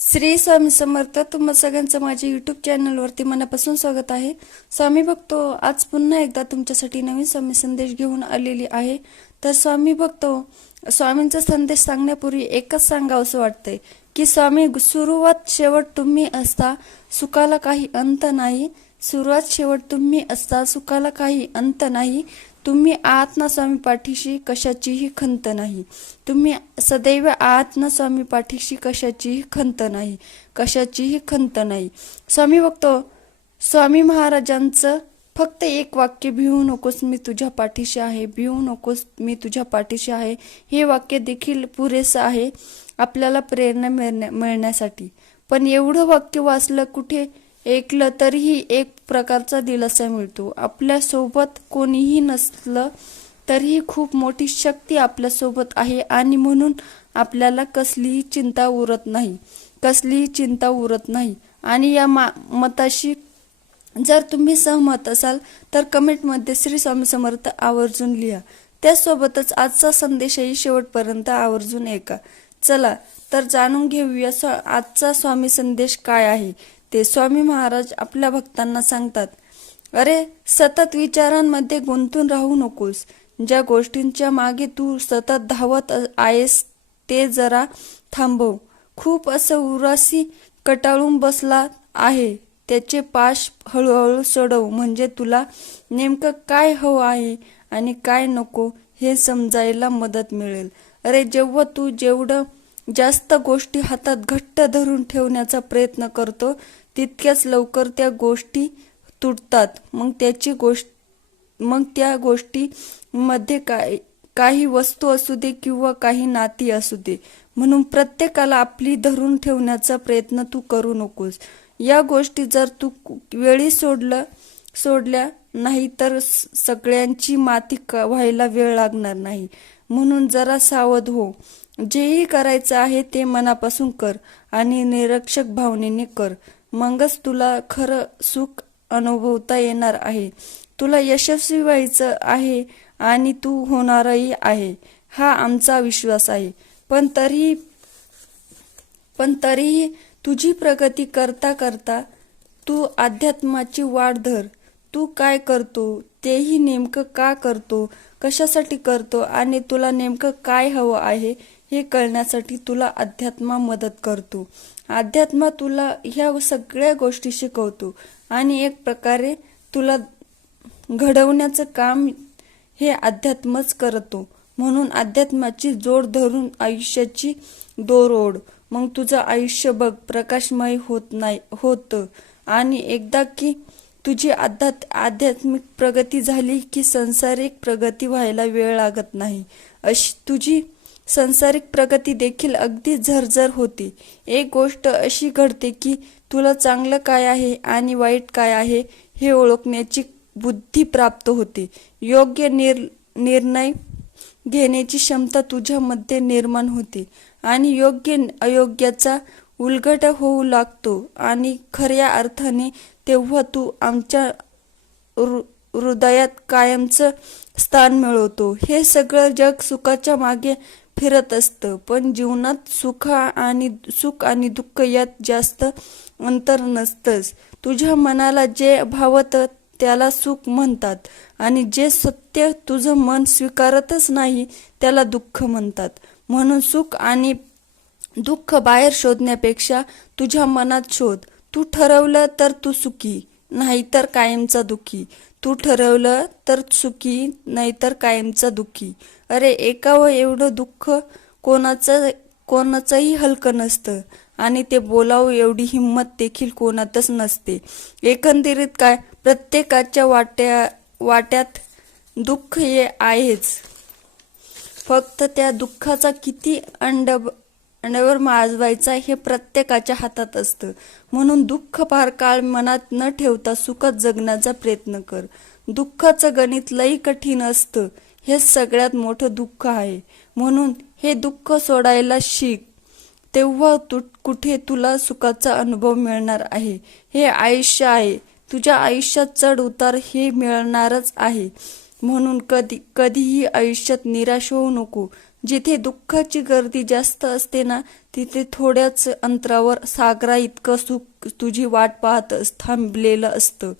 श्री स्वामी समर्थ तुम्हा सगळ्यांचं माझ्या युट्यूब चॅनलवरती मनापासून स्वागत आहे. स्वामी भक्तो आज पुन्हा एकदा तुमच्यासाठी नवीन स्वामी संदेश घेऊन आलेली आहे. तर स्वामी भक्तो स्वामींचा संदेश सांगण्यापूर्वी एकच सांगावंसं वाटतंय की स्वामी सुरुवात शेवट तुम्ही असता सुखाला काही अंत नाही. सुरुवात शेवट तुम्ही असता सुखाला काही अंत नाही. तुम्ही आहात ना स्वामी पाठीशी कशाचीही खंत नाही. तुम्ही सदैव आहात ना स्वामी पाठीशी कशाचीही खंत नाही. कशाचीही खंत नाही. स्वामी बघतो स्वामी महाराजांचं फक्त एक वाक्य भिवू नकोस मी तुझ्या पाठीशी आहे भिवू नकोस मी तुझ्या पाठीशी आहे. हे वाक्य देखील पुरेसं आहे आपल्याला प्रेरणा मिळण्या मिळण्यासाठी. पण एवढं वाक्य वाचलं कुठे? ऐकलं तरीही एक प्रकारचा दिलासा मिळतो. आपल्यासोबत कोणीही नसलं तरीही खूप मोठी शक्ती आपल्यासोबत आहे आणि म्हणून आपल्याला कसलीही चिंता उरत नाही. कसलीही चिंता उरत नाही. आणि या मा मताशी जर तुम्ही सहमत असाल तर कमेंटमध्ये श्री स्वामी समर्थ आवर्जून लिहा. त्यासोबतच आजचा संदेशही शेवटपर्यंत आवर्जून ऐका. चला तर जाणून घेऊया स्वा- आजचा स्वामी संदेश काय आहे? ते स्वामी महाराज आपल्या भक्तांना सांगतात अरे सतत विचारांमध्ये गुंतून राहू नकोस. ज्या गोष्टींच्या मागे तू सतत धावत आहेस ते जरा थांबव. खूप असं उरासी कटाळून बसला आहे. त्याचे पाश हळूहळू सोडव. म्हणजे तुला नेमकं काय हवं आहे आणि काय नको हे समजायला मदत मिळेल. अरे जेव्हा तू जेवढं जास्त गोष्टी हातात घट्ट धरून ठेवण्याचा प्रयत्न करतो तितक्याच लवकर त्या गोष्टी तुटतात. मग त्याची गोष्ट मग त्या गोष्टीमध्ये काय काही वस्तू असू दे किंवा काही नाती असू दे. म्हणून प्रत्येकाला आपली धरून ठेवण्याचा प्रयत्न तू करू नकोस. या गोष्टी जर तू वेळी सोडलं सोडल्या नाही तर सगळ्यांची माती व्हायला वेळ लागणार नाही. म्हणून जरा सावध हो. जेही करायचं आहे ते मनापासून कर आणि निरक्षक भावनेने कर. मगच तुला खरं सुख अनुभवता येणार आहे. तुला यशस्वी व्हायचं आहे आणि तू होणारही आहे. हा आमचा विश्वास आहे. पण तरीही पण तरीही तुझी प्रगती करता करता तू अध्यात्माची वाढ धर. तू काय करतो तेही नेमकं का करतो कशासाठी करतो आणि तुला नेमकं काय हवं आहे हे कळण्यासाठी तुला अध्यात्मा मदत करतो. अध्यात्मा तुला ह्या सगळ्या गोष्टी शिकवतो. आणि एक प्रकारे तुला घडवण्याचं काम हे अध्यात्मच करतो. म्हणून अध्यात्माची जोड धरून आयुष्याची दोर ओढ. मग तुझं आयुष्य बघ प्रकाशमय होत नाही होत. आणि एकदा की तुझी आध्यात आध्यात्मिक प्रगती झाली की संसारिक प्रगती व्हायला वेळ लागत नाही. अशी तुझी संसारिक प्रगती देखील अगदी झरझर होते. एक गोष्ट अशी घडते की तुला चांगलं काय आहे आणि वाईट काय आहे हे ओळखण्याची बुद्धी प्राप्त होते. योग्य निर निर्णय घेण्याची क्षमता तुझ्यामध्ये निर्माण होते आणि योग्य अयोग्याचा उलगट होऊ लागतो आणि खऱ्या अर्थाने तेव्हा तू आमच्या हृ- हृदयात कायमचं स्थान मिळवतो. हे सगळं जग सुखाच्या मागे फिरत असतं. पण जीवनात सुख आणि सुख आणि दुःख यात जास्त अंतर नसतंच. तुझ्या मनाला जे भावतं त्याला सुख म्हणतात. आणि जे सत्य तुझं मन स्वीकारतच नाही त्याला दुःख म्हणतात. म्हणून सुख आणि दुःख बाहेर शोधण्यापेक्षा तुझ्या मनात शोध. तू ठरवलं तर तू सुखी नाहीतर कायमचा दुखी. तू ठरवलं तर सुखी नाहीतर कायमचा दुखी. अरे एकावं एवढं दुःख कोणाचं कोणाचंही हलकं नसतं. आणि ते बोलावं एवढी हिंमत देखील कोणातच नसते. एकंदरीत काय? प्रत्येकाच्या वाट्या वाट्यात दुःख हे आहेच. फक्त त्या दुःखाचा किती अंड अंडावर माजवायचा हे प्रत्येकाच्या हातात असतं. म्हणून दुःख फार काळ मनात न ठेवता सुखात जगण्याचा प्रयत्न कर. दुःखाचं गणित लई कठीण असतं. हे सगळ्यात मोठं दुःख आहे. म्हणून हे दुःख सोडायला शिक. तेव्हा तू कुठे तुला सुखाचा अनुभव मिळणार आहे. हे आयुष्य आहे. तुझ्या आयुष्यात चढ उतार हे मिळणारच आहे. म्हणून कधी कधीही आयुष्यात निराश होऊ नको. जिथे दुःखाची गर्दी जास्त असते ना तिथे थोड्याच अंतरावर सागरा इतकं सुख तुझी वाट पाहत थांबलेलं असतं.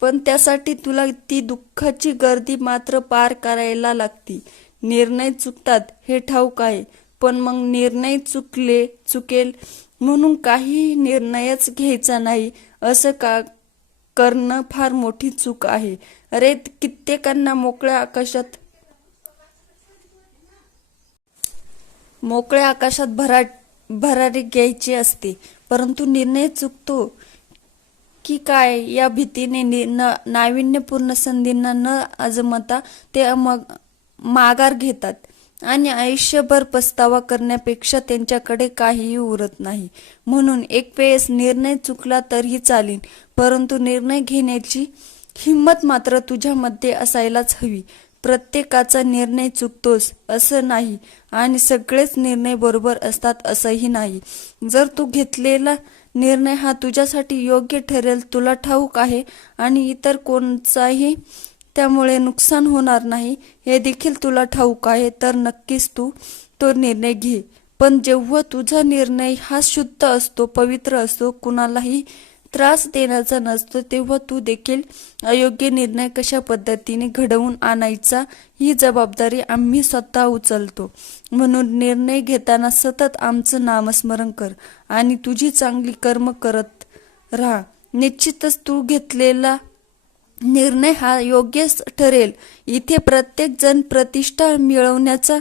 पण त्यासाठी तुला ती दुःखाची गर्दी मात्र पार करायला लागती. निर्णय चुकतात हे ठाऊक आहे. पण मग निर्णय चुकले चुकेल म्हणून काही निर्णयच घ्यायचा नाही असं का करणं फार मोठी चूक आहे. अरे कित्येकांना मोकळ्या आकाशात मोकळ्या आकाशात भरा भरारी घ्यायची असते. परंतु निर्णय चुकतो की काय या भीतीने नाविन्यपूर्ण संधींना न आजमता ते मग माघार घेतात आणि आयुष्यभर पस्तावा करण्यापेक्षा त्यांच्याकडे काहीही उरत नाही. म्हणून एक वेळेस निर्णय चुकला तरीही चालेल परंतु निर्णय घेण्याची हिंमत मात्र तुझ्यामध्ये असायलाच हवी. प्रत्येकाचा निर्णय चुकतोस असं नाही. आणि सगळेच निर्णय बरोबर असतात असंही नाही. जर तू घेतलेला निर्णय हा तुझ्यासाठी योग्य ठरेल तुला ठाऊक आहे आणि इतर कोणचाही त्यामुळे नुकसान होणार नाही हे देखील तुला ठाऊक आहे तर नक्कीच तू तो निर्णय घे. पण जेव्हा तुझा निर्णय हा शुद्ध असतो पवित्र असतो कुणालाही त्रास देण्याचा नसतो तेव्हा तू देखील अयोग्य निर्णय कशा पद्धतीने घडवून आणायचा ही जबाबदारी आम्ही स्वतः उचलतो. म्हणून निर्णय घेताना सतत आमचं नामस्मरण कर आणि तुझी चांगली कर्म करत राहा. निश्चितच तू घेतलेला निर्णय हा योग्यच ठरेल. इथे प्रत्येक जण प्रतिष्ठा मिळवण्याचा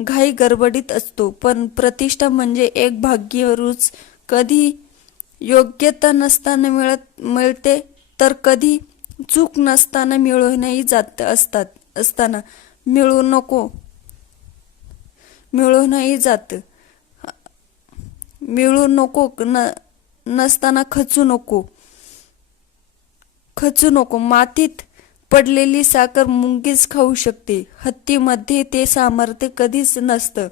घाई गडबडीत असतो पण प्रतिष्ठा म्हणजे एक भाग्यरूच कधी योग्यता नसताना मिळत मिळते तर कधी चूक नसताना मिळूनही जात असतात असताना मिळू नको. मिळूनही जात. मिळू नको न नसताना खचू नको. खचू नको मातीत पडलेली साखर मुंगीच खाऊ शकते. हत्तीमध्ये ते सामर्थ्य कधीच नसतं.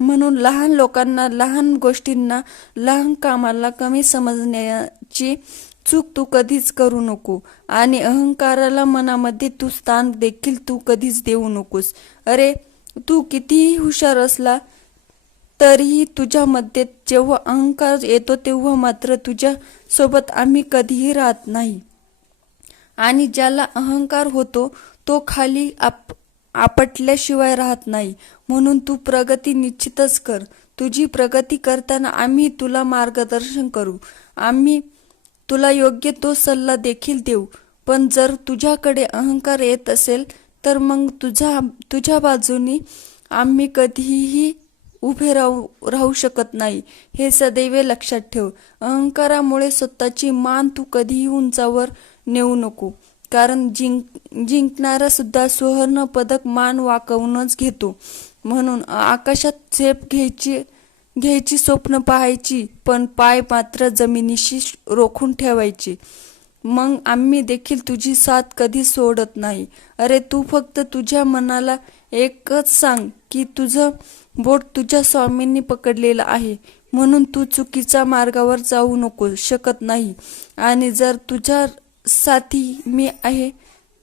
म्हणून लहान लोकांना लहान गोष्टींना लहान कामाला कमी समजण्याची चूक तू कधीच करू नको. आणि अहंकाराला मनामध्ये तू स्थान देखील तू कधीच देऊ नकोस. अरे तू कितीही हुशार असला तरीही तुझ्यामध्ये जेव्हा अहंकार येतो तेव्हा मात्र तुझ्या सोबत आम्ही कधीही राहत नाही. आणि ज्याला अहंकार होतो तो खाली आप आपटल्याशिवाय राहत नाही. म्हणून तू प्रगती निश्चितच कर. तुझी प्रगती करताना आम्ही तुला मार्गदर्शन करू. आम्ही तुला योग्य तो सल्ला देखील देऊ. पण जर तुझ्याकडे अहंकार येत असेल तर मग तुझा तुझ्या बाजूनी आम्ही कधीही उभे राहू राहू शकत नाही. हे सदैव लक्षात ठेव. अहंकारामुळे स्वतःची मान तू कधीही उंचावर नेऊ नको. कारण जिंक जिंकणारा सुद्धा सुवर्ण पदक मान वाकवूनच घेतो. म्हणून आकाशात झेप घ्यायची घ्यायची स्वप्न पाहायची पण पाय मात्र जमिनीशी रोखून ठेवायची. मग आम्ही देखील तुझी साथ कधी सोडत नाही. अरे तू फक्त तुझ्या मनाला एकच सांग की तुझं बोट तुझ्या स्वामींनी पकडलेलं आहे. म्हणून तू चुकीच्या मार्गावर जाऊ नको शकत नाही. आणि जर तुझ्या साथी मी आहे.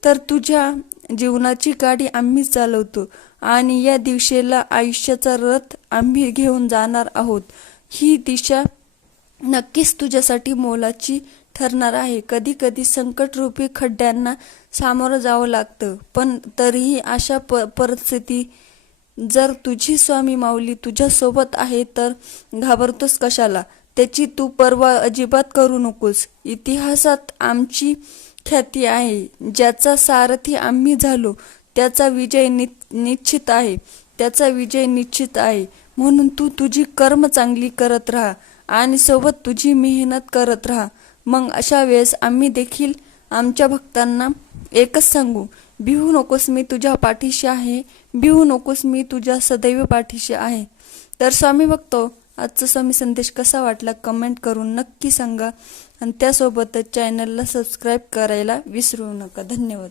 तर तुझ्या जीवनाची गाडी आम्ही चालवतो आणि या दिवशेला आयुष्याचा रथ आम्ही घेऊन जाणार आहोत. ही दिशा नक्कीच तुझ्यासाठी मोलाची ठरणार आहे. कधी कधी संकटरूपी खड्ड्यांना सामोरं जावं लागतं. पण तरीही अशा प परिस्थिती जर तुझी स्वामी माऊली तुझ्यासोबत आहे तर घाबरतोस कशाला? त्याची तू पर्वा अजिबात करू नकोस. इतिहासात आमची ख्याती आहे. ज्याचा सारथी आम्ही झालो त्याचा विजय नि निश्चित आहे. त्याचा विजय निश्चित आहे. म्हणून तू तुझी कर्म चांगली करत राहा आणि सोबत तुझी मेहनत करत राहा. मग अशा वेळेस आम्ही देखील आमच्या भक्तांना एकच सांगू. भिवू नकोस मी तुझ्या पाठीशी आहे. भिवू नकोस मी तुझ्या सदैव पाठीशी आहे. तर स्वामी बघतो आजचा स्वामी संदेश कसा वाटला कमेंट करून नक्की सांगा. आणि त्यासोबतच चॅनलला सबस्क्राईब करायला विसरू नका. धन्यवाद.